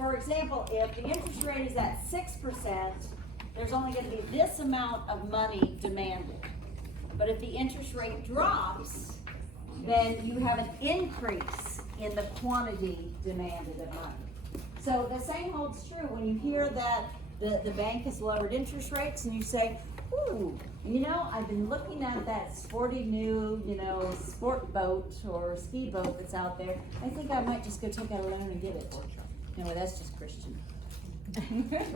for example, if the interest rate is at 6%, there's only gonna be this amount of money demanded. But if the interest rate drops, then you have an increase in the quantity demanded of money. So the same holds true when you hear that the bank has lowered interest rates and you say, ooh, you know, I've been looking at that sporty new, you know, sport boat or ski boat that's out there. I think I might just go take out a loan and get it. No, that's just Christian. There's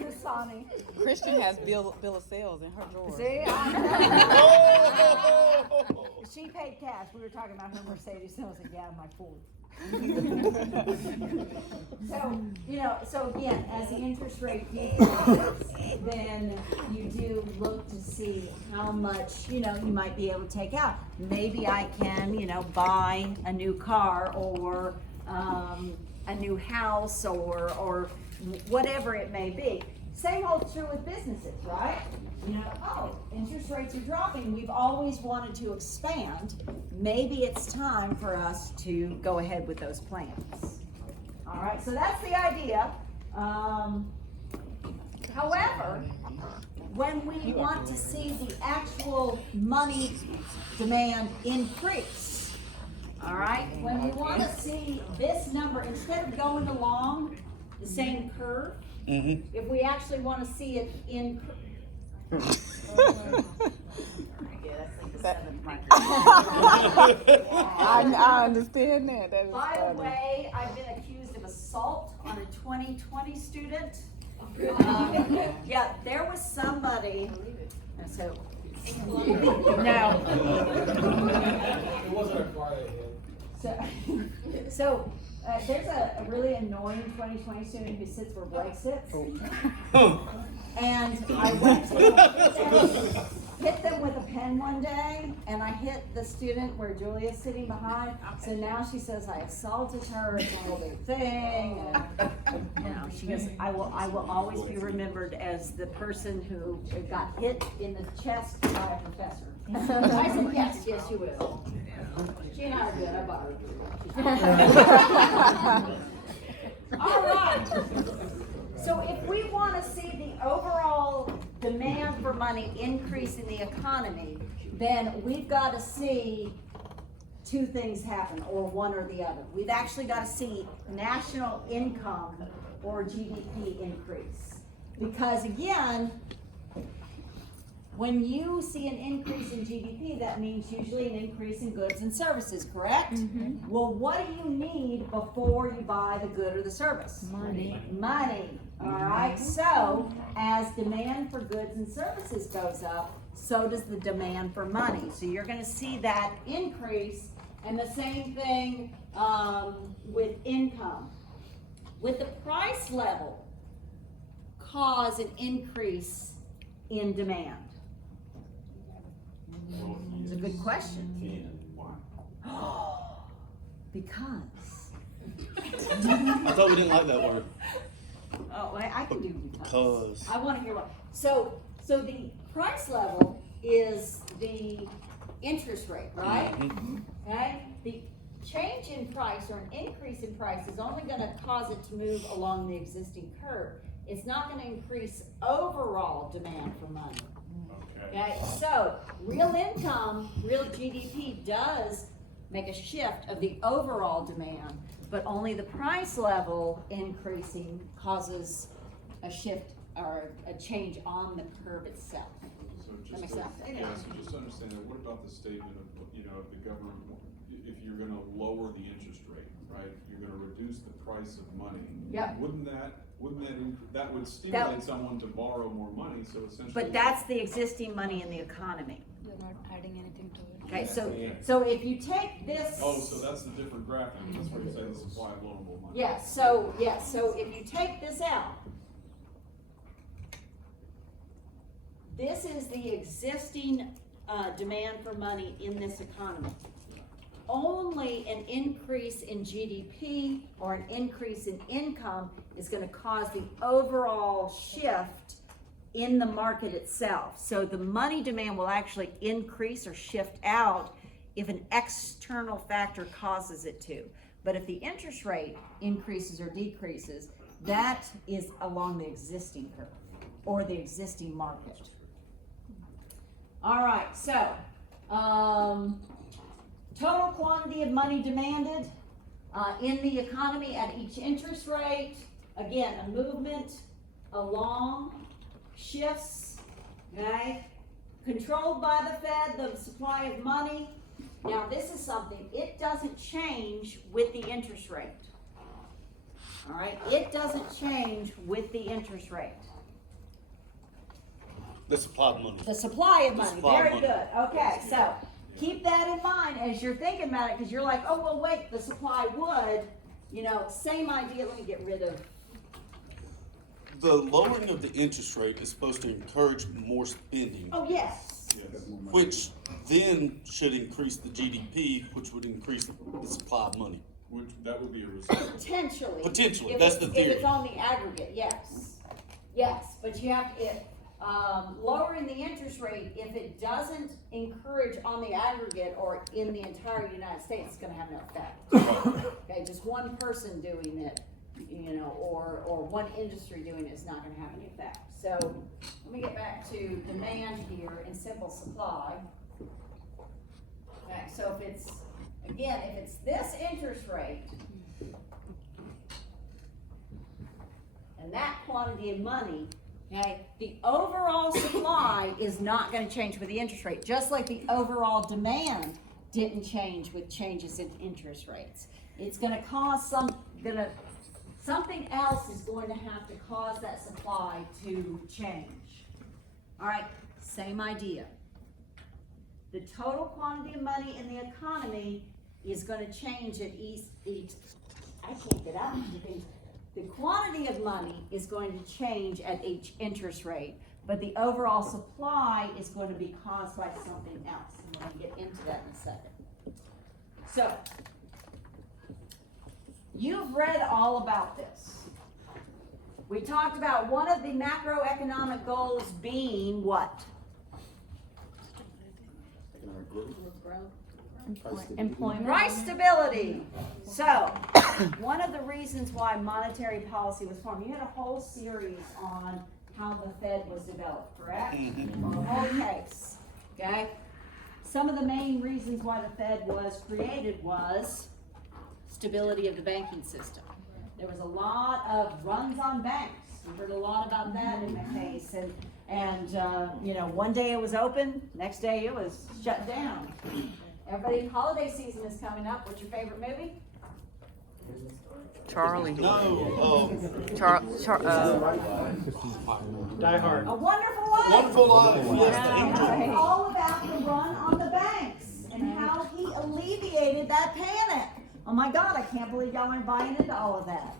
a Sonny. Christian has bill of sales in her drawer. See, she paid cash. We were talking about her Mercedes, and I was like, yeah, my Ford. So, you know, so again, as the interest rate decreases, then you do look to see how much, you know, you might be able to take out. Maybe I can, you know, buy a new car or a new house or whatever it may be. Same holds true with businesses, right? You know, oh, interest rates are dropping. We've always wanted to expand. Maybe it's time for us to go ahead with those plans. All right, so that's the idea. However, when we want to see the actual money demand increase, all right, when we want to see this number, instead of going along the same curve, if we actually want to see it increase, I understand that. That is by funny. the way, I've been accused of assault on a 2020 student. Yeah, there was somebody, and so, no. It wasn't a car they hit. So there's a really annoying 2020 student who sits where Blake sits. And I went to hit them with a pen one day, and I hit the student where Julia's sitting behind. So now she says I assaulted her. It's a whole big thing. And, you know, she goes, I will always be remembered as the person who got hit in the chest by a professor. I said, yes, you will. She and I are good. I bought her. All right. So if we want to see the overall demand for money increase in the economy, then we've got to see two things happen, or one or the other. We've actually got to see national income or GDP increase. Because again, when you see an increase in GDP, that means usually an increase in goods and services, correct? Mm-hmm. Well, what do you need before you buy the good or the service? Money. All right. So as demand for goods and services goes up, so does the demand for money. So you're going to see that increase, and the same thing with income. With the price level, cause an increase in demand? It's a good question. Because. I thought we didn't like that word. Oh, I can do Because. I want to hear what. So the price level is the interest rate, right? Okay. The change in price or an increase in price is only going to cause it to move along the existing curve. It's not going to increase overall demand for money. Okay, so real income, real GDP does make a shift of the overall demand, but only the price level increasing causes a shift or a change on the curve itself. So That makes just, sense. yeah, so just understand that, what about the statement of, you know, if the government, if you're gonna lower the interest rate, right? You're gonna reduce the price of money. Yep. Wouldn't that would stimulate someone to borrow more money, so essentially. But that's the existing money in the economy. You're not adding anything to it. Okay, so if you take this. Oh, so that's the different graphic, that's where you say the supply of loanable money. Yes, so if you take this out, this is the existing demand for money in this economy. Only an increase in GDP or an increase in income is going to cause the overall shift in the market itself. So the money demand will actually increase or shift out if an external factor causes it to. But if the interest rate increases or decreases, that is along the existing curve or the existing market. All right, so total quantity of money demanded in the economy at each interest rate. Again, a movement along shifts, okay? Controlled by the Fed, the supply of money. Now, this is something, it doesn't change with the interest rate. All right, it doesn't change with the interest rate. The supply of money. The supply of The money, supply of very money. good. Okay, so keep that in mind as you're thinking about it, because you're like, oh, well, wait, the supply would, you know, same idea. Let me get rid of, The lowering of the interest rate is supposed to encourage more spending, oh, yes. Yes. which then should increase the GDP, which would increase the supply of money. Which, that would be a result. Potentially. Potentially, If that's it's- the theory. If it's on the aggregate, yes. Yes, but you have, if, lowering the interest rate, if it doesn't encourage on the aggregate or in the entire United States, it's gonna have no effect. Okay, just one person doing it, you know, or one industry doing it is not gonna have any effect. So, let me get back to demand here in simple supply. Okay, so if it's, again, if it's this interest rate, and that quantity of money, okay, the overall supply is not gonna change with the interest rate, just like the overall demand didn't change with changes in interest rates. It's gonna cause something else is going to have to cause that supply to change. All right, same idea. The total quantity of money in the economy is gonna change at each I can't get out of things. The quantity of money is going to change at each interest rate, but the overall supply is going to be caused by something else. And we're going to get into that in a second. So, you've read all about this. We talked about one of the macroeconomic goals being what? Employment. Price stability. So, one of the reasons why monetary policy was formed, you had a whole series on how the Fed was developed, correct? On the whole case, okay? Some of the main reasons why the Fed was created was stability of the banking system. There was a lot of runs on banks. We heard a lot about that in the case, and you know, one day it was open, next day it was shut down. Everybody, holiday season is coming up. What's your favorite movie? Charlie. No, Die Hard. A Wonderful Life. Wonderful Life. Yes, the angel. It's all about the run on the banks and how he alleviated that panic. Oh my God, I can't believe y'all aren't buying into all of that.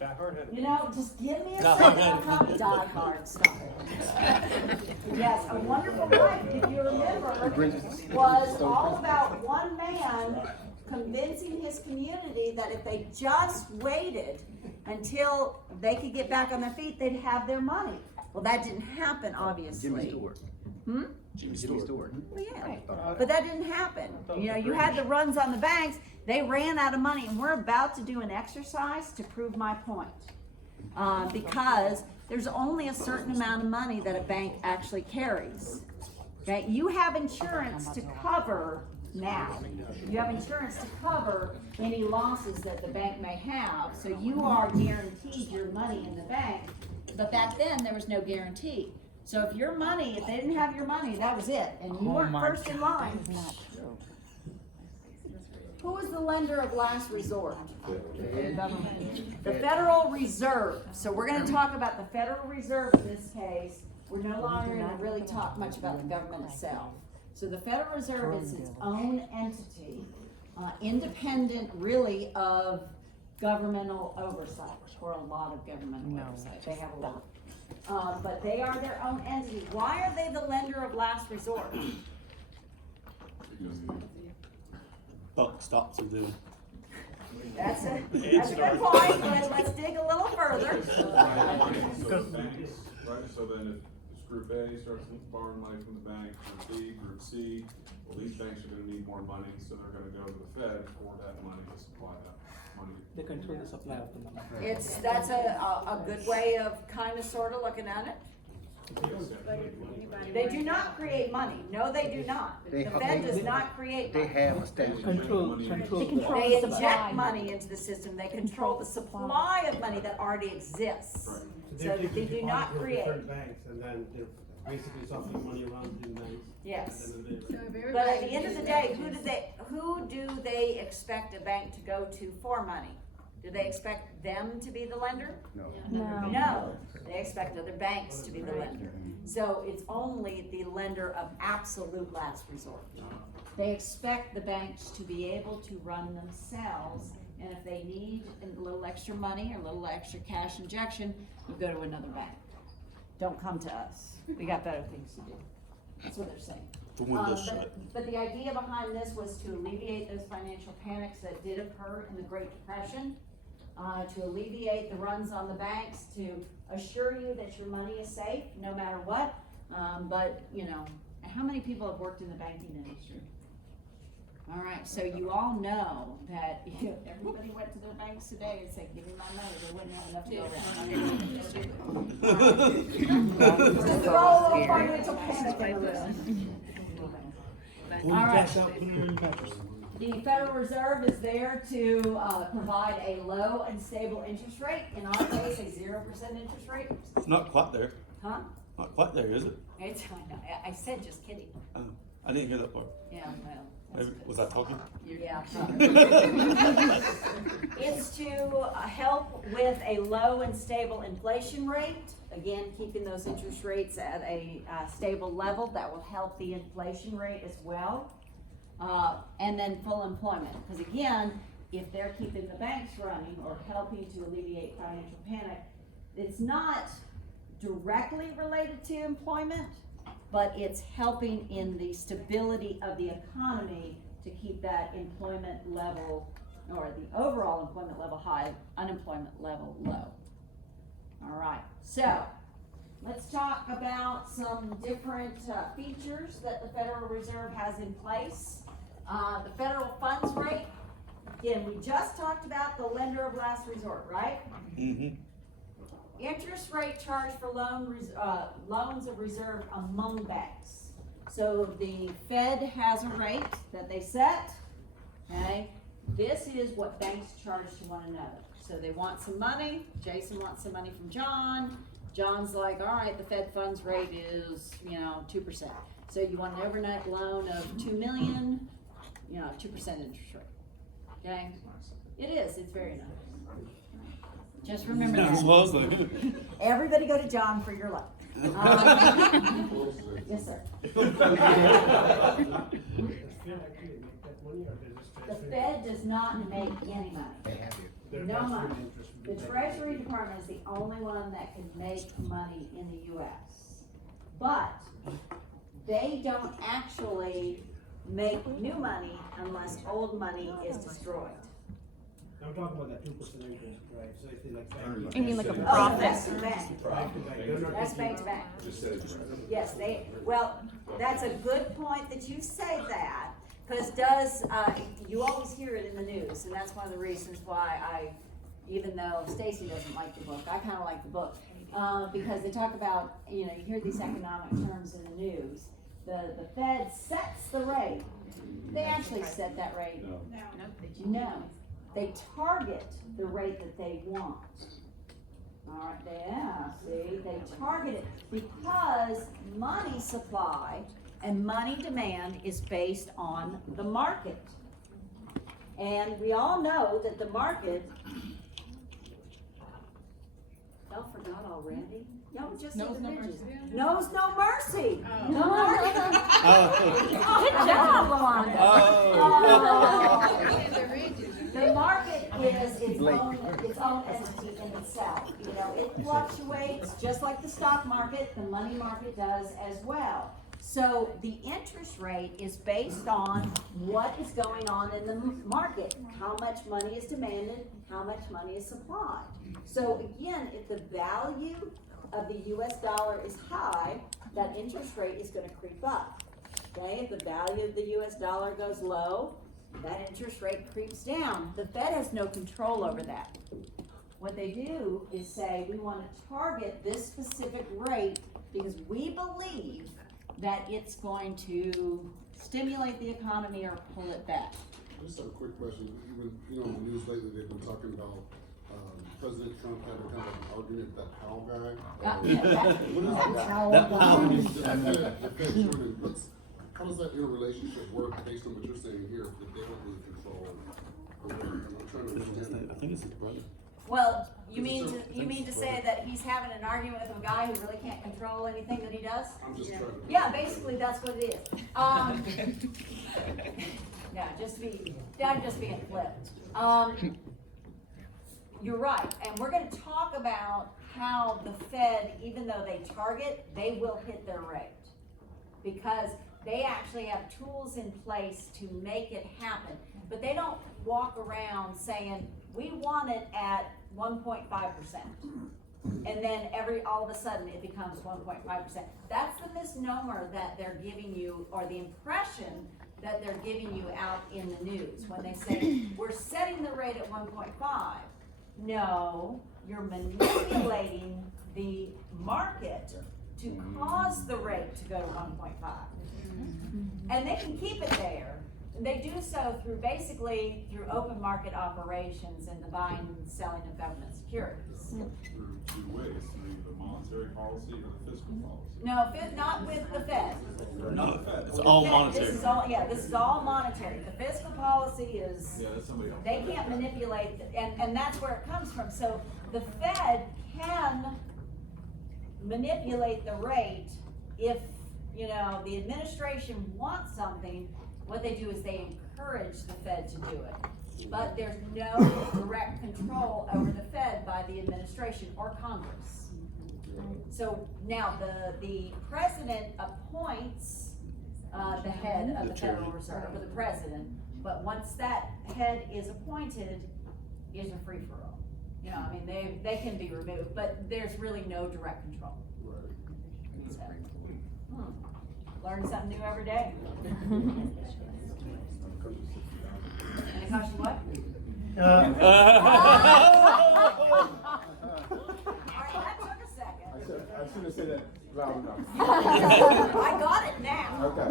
Die Hard had You know, just give me a Die second. Hard. I'll come. Die Hard, stop it. Yes, A Wonderful Life, if you remember, was all about one man convincing his community that if they just waited until they could get back on their feet, they'd have their money. Well, that didn't happen, obviously. Jimmy Stewart. Jimmy Jimmy Stewart. Stewart. Well, yeah, but that didn't happen. You know, you had the runs on the banks, they ran out of money, and we're about to do an exercise to prove my point. Because there's only a certain amount of money that a bank actually carries. Okay, you have insurance to cover now. You have insurance to cover any losses that the bank may have, so you are guaranteed your money in the bank. But back then, there was no guarantee. So if your money, if they didn't have your money, that was it, and you weren't first in line. Who was the lender of last resort? The Federal Reserve. So we're gonna talk about the Federal Reserve in this case. We're no longer gonna really talk much about the government itself. So the Federal Reserve is its own entity, independent really of governmental oversight, or a lot of governmental oversight. They have a lot. But they are their own entity. Why are they the lender of last resort? Buck stops and then. That's a good point, but let's dig a little further. Banks, right? So then if Group A starts borrowing money from the bank, Group B, Group C, well, these banks are gonna need more money, so they're gonna go to the Fed for that money to supply that money. They control the supply of the money. That's a good way of kinda sorta looking at it. They do not create money. No, they do not. The Fed does not create They money. have a statute. Control They the control They the inject supply. money into the system. They control the supply of money that already exists. Right. So they do not create. Different banks, and then they're basically shuffling money around between banks. Yes. And then they- But at the end of the day, who do they expect a bank to go to for money? Do they expect them to be the lender? No. No, they expect other banks to be the lender. So it's only the lender of absolute last resort. They expect the banks to be able to run themselves, and if they need a little extra money or a little extra cash injection, you go to another bank. Don't come to us. We got better things to do. That's what they're saying. The window's But- shut. But the idea behind this was to alleviate those financial panics that did occur in the Great Depression, to alleviate the runs on the banks, to assure you that your money is safe, no matter what. But, you know, how many people have worked in the banking industry? All right, so you all know that if everybody went to their banks today and said, give me my money, they wouldn't have enough to go around. Just throw a little financial panic in the room. Pull the All right. cash out, put it in your mattress. The Federal Reserve is there to provide a low and stable interest rate. In our case, a 0% interest rate. It's not quite there. Huh? Not quite there, is it? It's, I said just kidding. Oh, I didn't hear that part. Yeah, well. Maybe, was I talking? Yeah. It's to help with a low and stable inflation rate. Again, keeping those interest rates at a stable level, that will help the inflation rate as well. And then full employment, because again, if they're keeping the banks running or helping to alleviate financial panic, it's not directly related to employment, but it's helping in the stability of the economy to keep that employment level, or the overall employment level high, unemployment level low. All right, so let's talk about some different features that the Federal Reserve has in place. The federal funds rate, again, we just talked about the lender of last resort, right? Mm-hmm. Interest rate charged for loans of reserve among banks. So the Fed has a rate that they set, okay? This is what banks charge to one another. So they want some money, Jason wants some money from John. John's like, all right, the Fed funds rate is, 2%. So you want an overnight loan of $2 million, 2% interest rate, okay? It is, it's very nice. Just remember That's that. what I was like. Everybody go to John for your luck. Yes, sir. The Fed does not make any money. They have it. No money. The Treasury Department is the only one that can make money in the US. But they don't actually make new money unless old money is destroyed. I'm talking about that 2% interest, right? So if they like. You mean like a Oh, profit? that's the bank. Bank to bank, they're not That's taking- bank to bank. Just said it right. Yes, that's a good point that you say that, because you always hear it in the news, and that's one of the reasons why even though Stacy doesn't like the book, I kinda like the book. Because they talk about, you hear these economic terms in the news. The Fed sets the rate. They actually set that rate. No. They target the rate that they want. All right, they target it because money supply and money demand is based on the market. And we all know that the market, y'all forgot already? Y'all just said the bridges. Knows no mercy. No mercy. Good job, Wanda. The market is its own entity in itself. It fluctuates just like the stock market, the money market does as well. So the interest rate is based on what is going on in the market, how much money is demanded, how much money is supplied. So again, if the value of the US dollar is high, that interest rate is gonna creep up. Okay, if the value of the US dollar goes low, that interest rate creeps down. The Fed has no control over that. What they do is say, we wanna target this specific rate because we believe that it's going to stimulate the economy or pull it back. I just have a quick question. You've been, on the news lately, they've been talking about, President Trump had a kind of an argument with that Powell guy. How does that interrelationship work based on what you're saying here, that they don't really control? I'm trying to understand. I think it's his brother. Well, you mean to say that he's having an argument with a guy who really can't control anything that he does? I'm just trying to. Yeah, basically, that's what it is. Yeah, I'm just being flipped. You're right, and we're gonna talk about how the Fed, even though they target, they will hit their rate. Because they actually have tools in place to make it happen. But they don't walk around saying, we want it at 1.5%. And then all of a sudden it becomes 1.5%. That's the misnomer that they're giving you, or the impression that they're giving you out in the news when they say, we're setting the rate at 1.5. No, you're manipulating the market to cause the rate to go to 1.5. And they can keep it there. They do so through open market operations and the buying and selling of government securities. Through two ways, through the monetary policy or the fiscal policy. No, not with the Fed. No, it's all monetary. This is all monetary. The fiscal policy is, Yeah, that's somebody else. they can't manipulate, and that's where it comes from. So the Fed can manipulate the rate if, the administration wants something. What they do is they encourage the Fed to do it. But there's no direct control over the Fed by the administration or Congress. So now the president appoints the head of the Federal Reserve, or the president, but once that head is appointed, it's a free-for-all. They can be removed, but there's really no direct control. So, learn something new every day. And it costs you what? All right, that took a second. I should have said that loud enough. I got it now. Okay.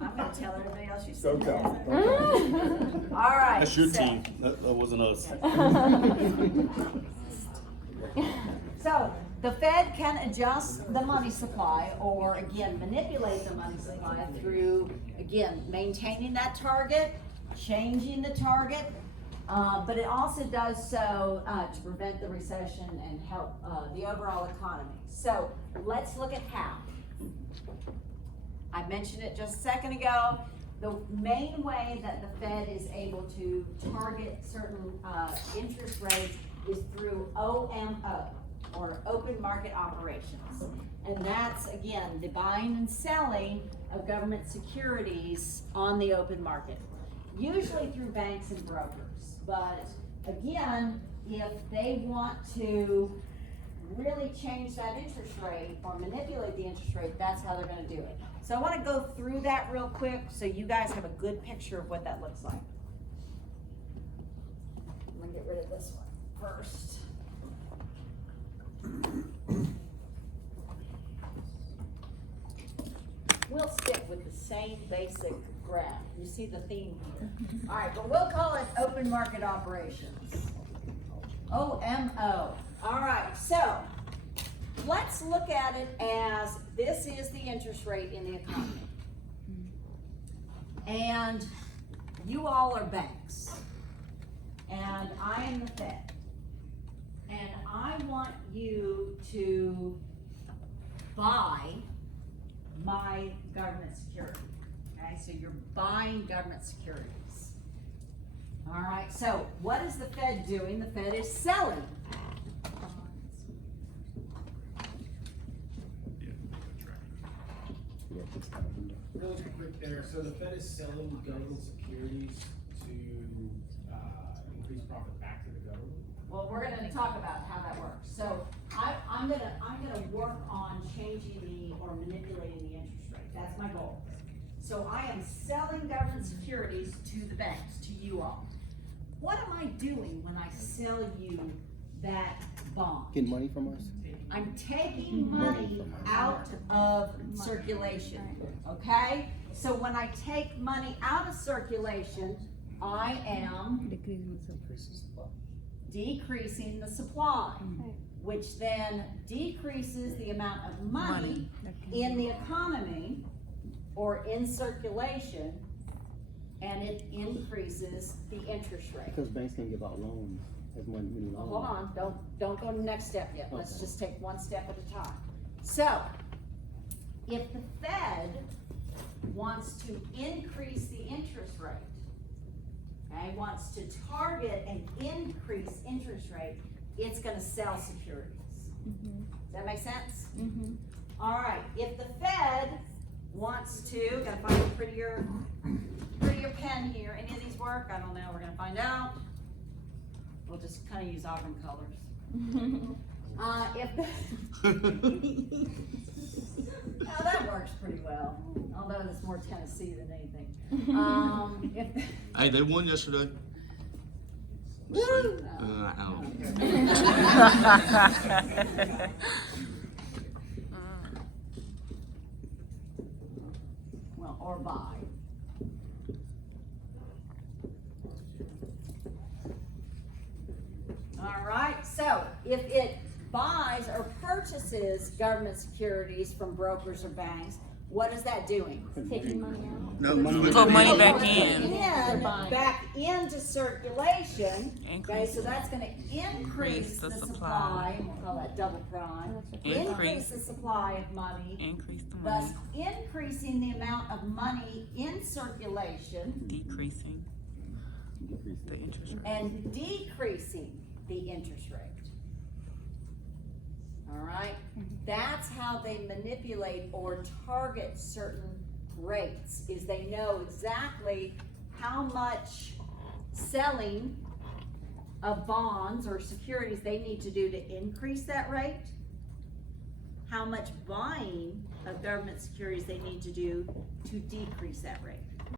I'm gonna tell everybody else you Don't said tell. that. All right. That's your so- team. That wasn't us. So, the Fed can adjust the money supply, or again, manipulate the money supply through, again, maintaining that target, changing the target, but it also does so to prevent the recession and help the overall economy. So, let's look at how. I mentioned it just a second ago. The main way that the Fed is able to target certain interest rates is through OMO, or open market operations. And that's, again, the buying and selling of government securities on the open market, usually through banks and brokers. But again, if they want to really change that interest rate or manipulate the interest rate, that's how they're gonna do it. So I wanna go through that real quick so you guys have a good picture of what that looks like. I'm gonna get rid of this one first. We'll stick with the same basic graph. You see the theme here. All right, but we'll call it open market operations. OMO. All right, so let's look at it as this is the interest rate in the economy. And you all are banks. And I am the Fed. And I want you to buy my government security. Okay, so you're buying government securities. All right, so what is the Fed doing? The Fed is selling. Really quick there, so the Fed is selling government securities to, increase profit back to the government? Well, we're gonna talk about how that works. So I I'm gonna work on changing or manipulating the interest rate, that's my goal. So I am selling government securities to the banks, to you all. What am I doing when I sell you that bond? Get money from us? I'm taking money out of circulation, okay? So when I take money out of circulation, I am decreasing the supply, which then decreases the amount of money in the economy or in circulation, and it increases the interest rate. Because banks can give out loans, as many loans. Hold on, don't go to the next step yet, let's Okay. just take one step at a time. So, if the Fed wants to increase the interest rate, okay, wants to target an increased interest rate, it's gonna sell securities. Does that make sense? All right, if the Fed wants to, gotta find a prettier pen here, any of these work? I don't know, we're gonna find out. We'll just kinda use auburn colors. Now that works pretty well, although it's more Tennessee than anything. Hey, they won yesterday. Woo! Well, or buy. All right, so if it buys or purchases government securities from brokers or banks, what is that doing? Taking money out. No, Put money back Putting in. back into circulation, okay, Increase. so that's gonna increase the supply, and we'll call that double prime. Increase the supply of money, Increase the thus money, increasing the amount of money in circulation decreasing the interest rate. and decreasing the interest rate. All right, that's how they manipulate or target certain rates, is they know exactly how much selling of bonds or securities they need to do to increase that rate, how much buying of government securities they need to do to decrease that rate.